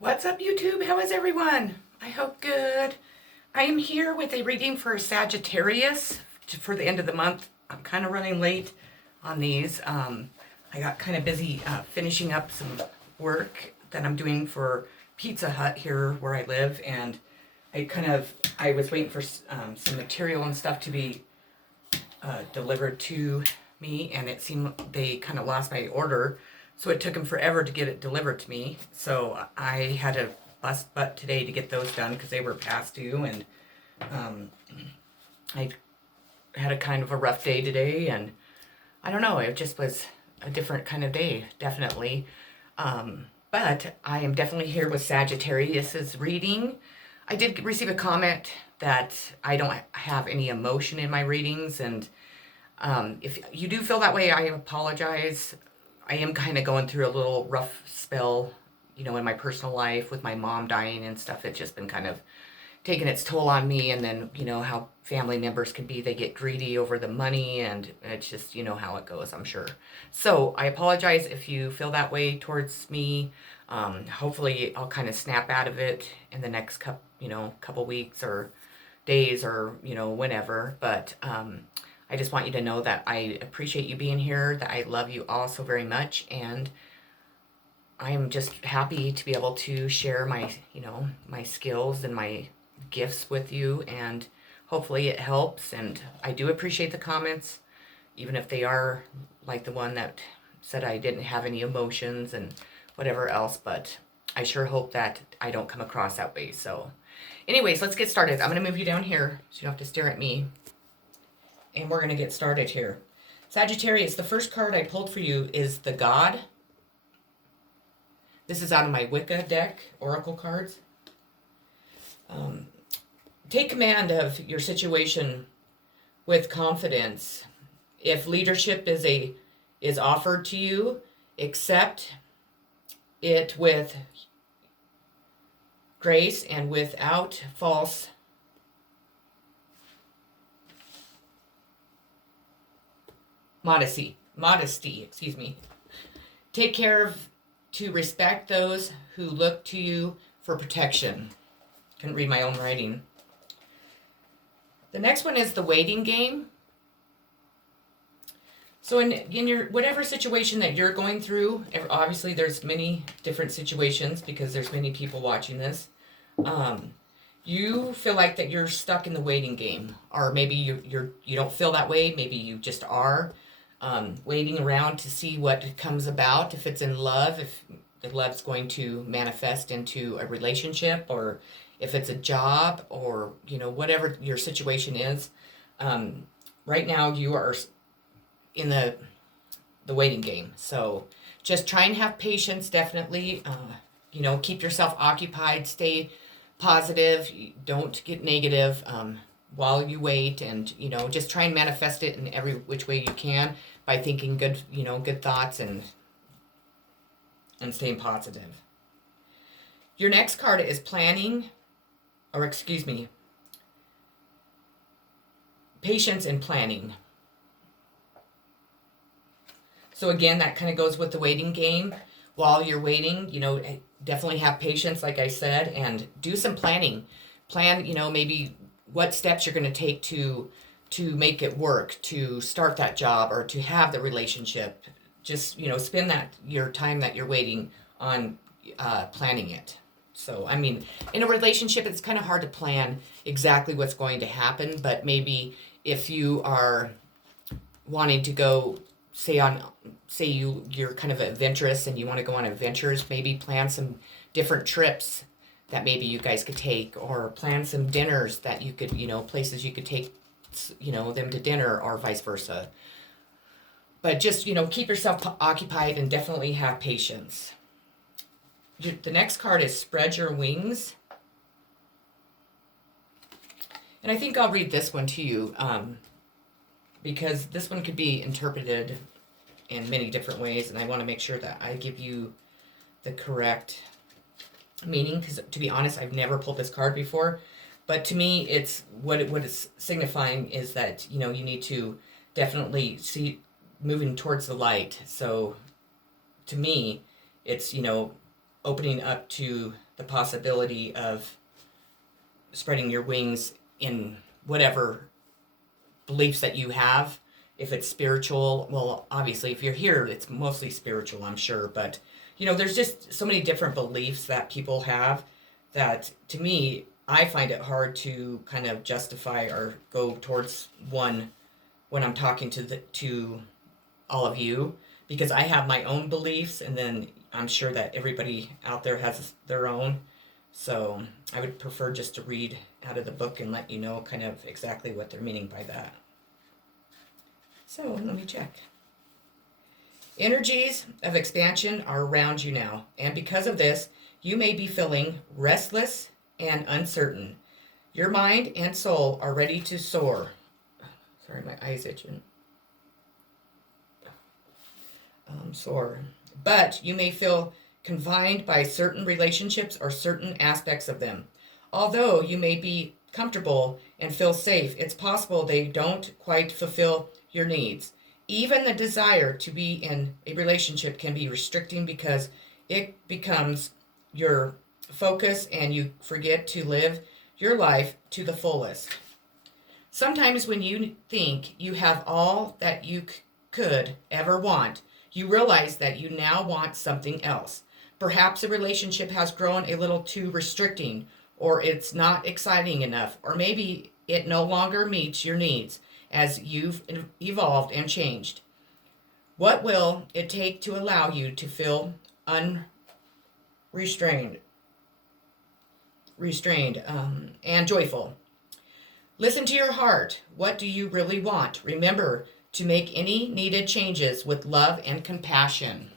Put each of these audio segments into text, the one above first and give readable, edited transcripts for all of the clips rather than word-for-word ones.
What's up, YouTube? How is everyone? I hope good. I am here with a reading for Sagittarius for the end of the month. I'm kind of running late on these. I got kind of busy finishing up some work that I'm doing for Pizza Hut here where I live, and I was waiting for some material and stuff to be delivered to me, and it seemed they kind of lost my order. So it took them forever to get it delivered to me. So I had to bust butt today to get those done because they were past due. And I had a kind of a rough day today. And I don't know, it just was a different kind of day, definitely. But I am definitely here with Sagittarius's reading. I did receive a comment that I don't have any emotion in my readings. And if you do feel that way, I apologize. I am kind of going through a little rough spell, in my personal life with my mom dying and stuff. It's just been kind of taking its toll on me. And then, how family members can be. They get greedy over the money, and it's just, how it goes, I'm sure. So I apologize if you feel that way towards me. Hopefully I'll kind of snap out of it in the next couple weeks or days or, whenever. But, I just want you to know that I appreciate you being here, that I love you all so very much, and I'm just happy to be able to share my skills and my gifts with you, and hopefully it helps. And I do appreciate the comments, even if they are like the one that said I didn't have any emotions and whatever else, but I sure hope that I don't come across that way. So anyways, let's get started. I'm going to move you down here so you don't have to stare at me. And we're going to get started here. Sagittarius, the first card I pulled for you is the God. This is out of my Wicca deck, Oracle cards. Take command of your situation with confidence. If leadership is offered to you, accept it with grace and without false modesty, excuse me. Take care to respect those who look to you for protection. Couldn't read my own writing. The next one is the waiting game. So in your whatever situation that you're going through, obviously there's many different situations because there's many people watching this. You feel like that you're stuck in the waiting game, or maybe you don't feel that way. Maybe you just are. Waiting around to see what comes about, if it's in love, if the love's going to manifest into a relationship, or if it's a job, or whatever your situation is. Right now you are in the waiting game, so just try and have patience. Definitely keep yourself occupied, stay positive, don't get negative while you wait, and just try and manifest it in every which way you can by thinking good thoughts and staying positive. Your next card is patience and planning. So again, that kind of goes with the waiting game. While you're waiting, definitely have patience, like I said, and do some planning. Plan, maybe what steps you're going to take to make it work, to start that job, or to have the relationship. Just, spend your time that you're waiting on planning it. So, in a relationship, it's kind of hard to plan exactly what's going to happen, but maybe if you are wanting to go, you're kind of adventurous and you want to go on adventures, maybe plan some different trips that maybe you guys could take, or plan some dinners that you could, places you could take, them to dinner, or vice versa. But just, keep yourself occupied and definitely have patience. The next card is spread your wings. And I think I'll read this one to you because this one could be interpreted in many different ways, and I want to make sure that I give you the correct meaning, because to be honest, I've never pulled this card before. But to me, it's what it's signifying is that, you need to definitely see moving towards the light. So to me, it's, opening up to the possibility of spreading your wings in whatever beliefs that you have. If it's spiritual, well, obviously, if you're here, it's mostly spiritual, I'm sure. But, there's just so many different beliefs that people have that, to me, I find it hard to kind of justify or go towards one when I'm talking to all of you, because I have my own beliefs, and then I'm sure that everybody out there has their own. So I would prefer just to read out of the book and let you know kind of exactly what they're meaning by that. So let me check. Energies of expansion are around you now, and because of this, you may be feeling restless and uncertain. Your mind and soul are ready to soar. Sorry, my eye's itching. Soar. But you may feel confined by certain relationships or certain aspects of them. Although you may be comfortable and feel safe, it's possible they don't quite fulfill your needs. Even the desire to be in a relationship can be restricting because it becomes your focus and you forget to live your life to the fullest. Sometimes when you think you have all that you could ever want, you realize that you now want something else. Perhaps a relationship has grown a little too restricting, or it's not exciting enough, or maybe it no longer meets your needs as you've evolved and changed. What will it take to allow you to feel unrestrained, and joyful? Listen to your heart. What do you really want? Remember to make any needed changes with love and compassion.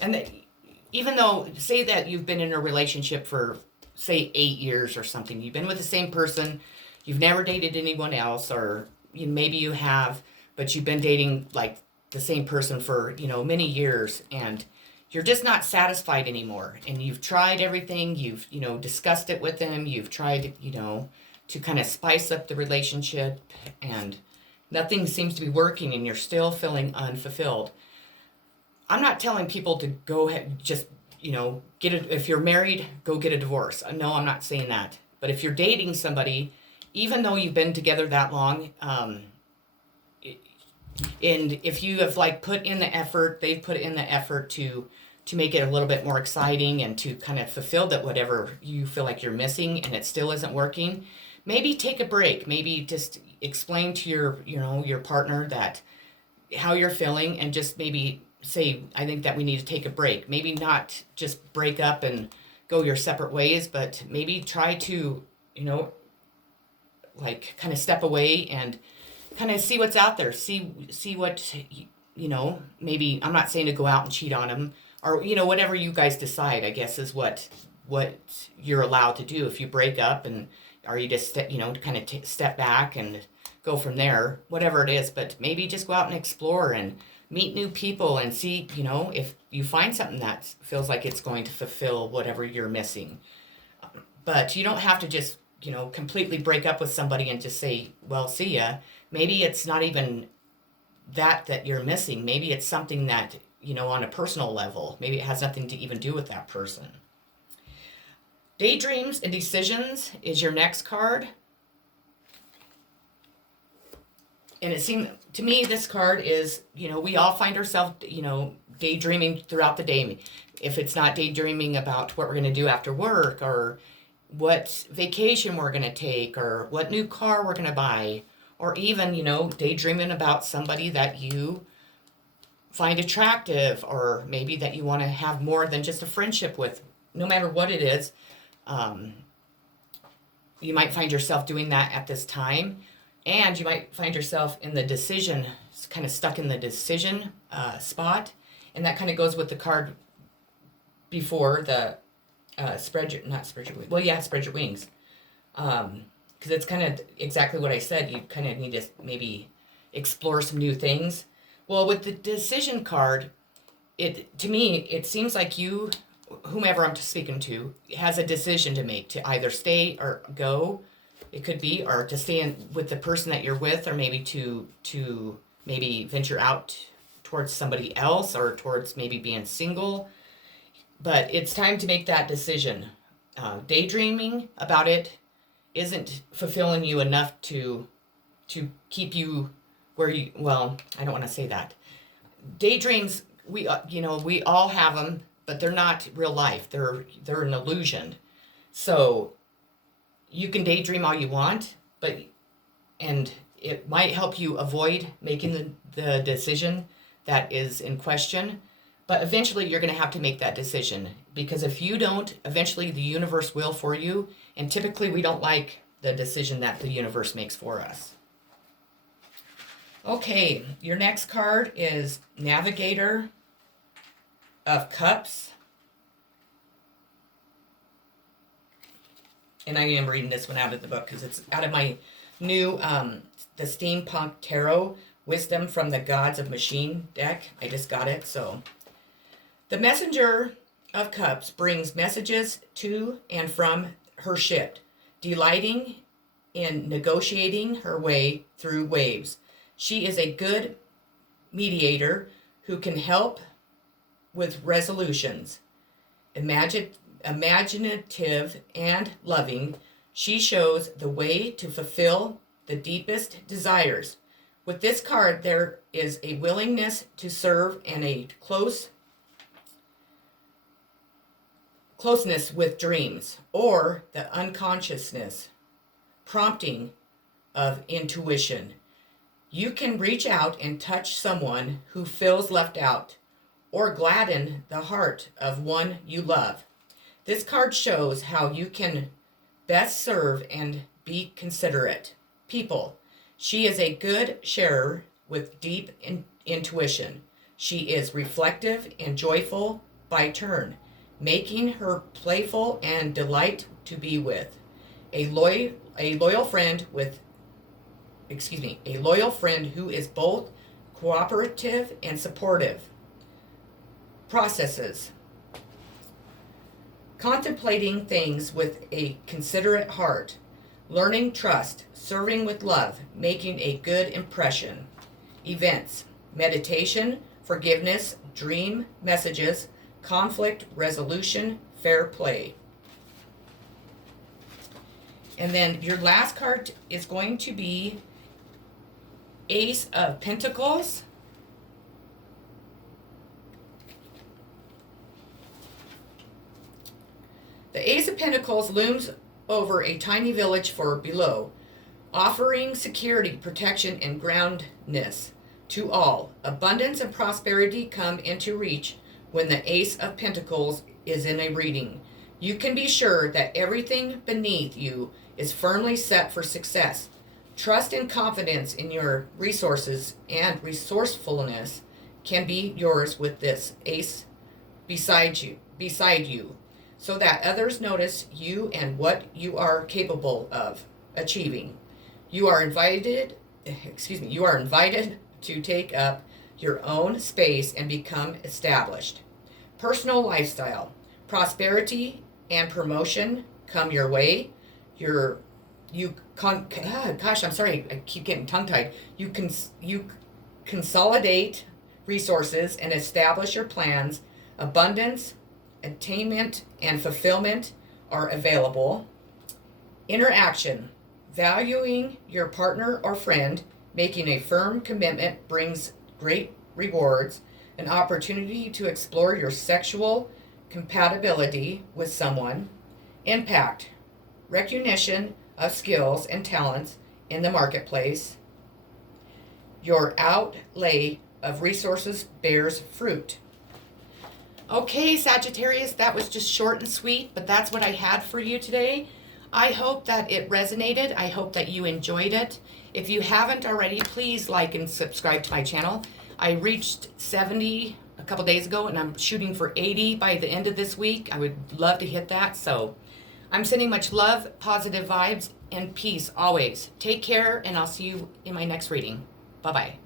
And even though, say that you've been in a relationship for, say, 8 years or something, you've been with the same person, you've never dated anyone else, or maybe you have, but you've been dating like the same person for, many years, and you're just not satisfied anymore. And you've tried everything, you've, discussed it with them, you've tried, to kind of spice up the relationship, and nothing seems to be working, and you're still feeling unfulfilled. I'm not telling people to go ahead, just, if you're married, go get a divorce. No, I'm not saying that. But if you're dating somebody, even though you've been together that long, and if you have put in the effort, they've put in the effort to make it a little bit more exciting and to kind of fulfill that whatever you feel like you're missing and it still isn't working, maybe take a break. Maybe just explain to your partner that how you're feeling, and just maybe say, I think that we need to take a break. Maybe not just break up and go your separate ways, but maybe try to, kind of step away and kind of see what's out there. See what, maybe, I'm not saying to go out and cheat on them, or, whatever you guys decide, I guess, is what you're allowed to do. If you break up, and or you just, kind of step back and go from there, whatever it is. But maybe just go out and explore and meet new people and see, if you find something that feels like it's going to fulfill whatever you're missing. But you don't have to just, completely break up with somebody and just say, well, see ya. Maybe it's not even that you're missing. Maybe it's something that, on a personal level, maybe it has nothing to even do with that person. Daydreams and decisions is your next card. And it seemed to me this card is, we all find ourselves, daydreaming throughout the day. If it's not daydreaming about what we're going to do after work, or what vacation we're going to take, or what new car we're going to buy, or even, daydreaming about somebody that you find attractive, or maybe that you want to have more than just a friendship with. No matter what it is, you might find yourself doing that at this time. And you might find yourself in the decision, kind of stuck in the decision spot. And that kind of goes with the card before, the spread your wings. Because it's kind of exactly what I said. You kind of need to maybe explore some new things. Well, with the decision card, to me, it seems like you, whomever I'm speaking to, has a decision to make to either stay or go. It could be, or to stay with the person that you're with, or maybe to maybe venture out towards somebody else, or towards maybe being single. But it's time to make that decision. Daydreaming about it isn't fulfilling you enough to keep you where you. Well, I don't want to say that. Daydreams, we all have them, but they're not real life. They're an illusion. So you can daydream all you want, and it might help you avoid making the decision that is in question. But eventually you're going to have to make that decision, because if you don't, eventually the universe will for you. And typically we don't like the decision that the universe makes for us. Okay, your next card is Navigator of Cups. And I am reading this one out of the book because it's out of my new the Steampunk Tarot Wisdom from the Gods of Machine deck. I just got it, so. The Messenger of Cups brings messages to and from her ship, delighting in negotiating her way through waves. She is a good mediator who can help with resolutions. Imaginative and loving, she shows the way to fulfill the deepest desires. With this card, there is a willingness to serve and a closeness with dreams, or the unconsciousness prompting of intuition. You can reach out and touch someone who feels left out, or gladden the heart of one you love. This card shows how you can best serve and be considerate people. She is a good sharer with deep intuition. She is reflective and joyful by turn, making her playful and delight to be with. A loyal friend who is both cooperative and supportive. Processes. Contemplating things with a considerate heart. Learning trust, serving with love, making a good impression. Events. Meditation, forgiveness, dream messages, conflict resolution, fair play. And then your last card is going to be Ace of Pentacles. The Ace of Pentacles looms over a tiny village for below, offering security, protection, and groundedness to all. Abundance and prosperity come into reach when the Ace of Pentacles is in a reading. You can be sure that everything beneath you is firmly set for success. Trust and confidence in your resources and resourcefulness can be yours with this Ace beside you, so that others notice you and what you are capable of achieving. You are invited to take up your own space and become established. Personal lifestyle, prosperity and promotion come your way. I'm sorry, I keep getting tongue-tied. You consolidate resources and establish your plans. Abundance, attainment, and fulfillment are available. Interaction, valuing your partner or friend, making a firm commitment brings great rewards. An opportunity to explore your sexual compatibility with someone. Impact, recognition of skills and talents in the marketplace. Your outlay of resources bears fruit. Okay, Sagittarius, that was just short and sweet, but that's what I had for you today. I hope that it resonated. I hope that you enjoyed it. If you haven't already, please like and subscribe to my channel. I reached 70 a couple days ago, and I'm shooting for 80 by the end of this week. I would love to hit that. So I'm sending much love, positive vibes, and peace always. Take care, and I'll see you in my next reading. Bye-bye.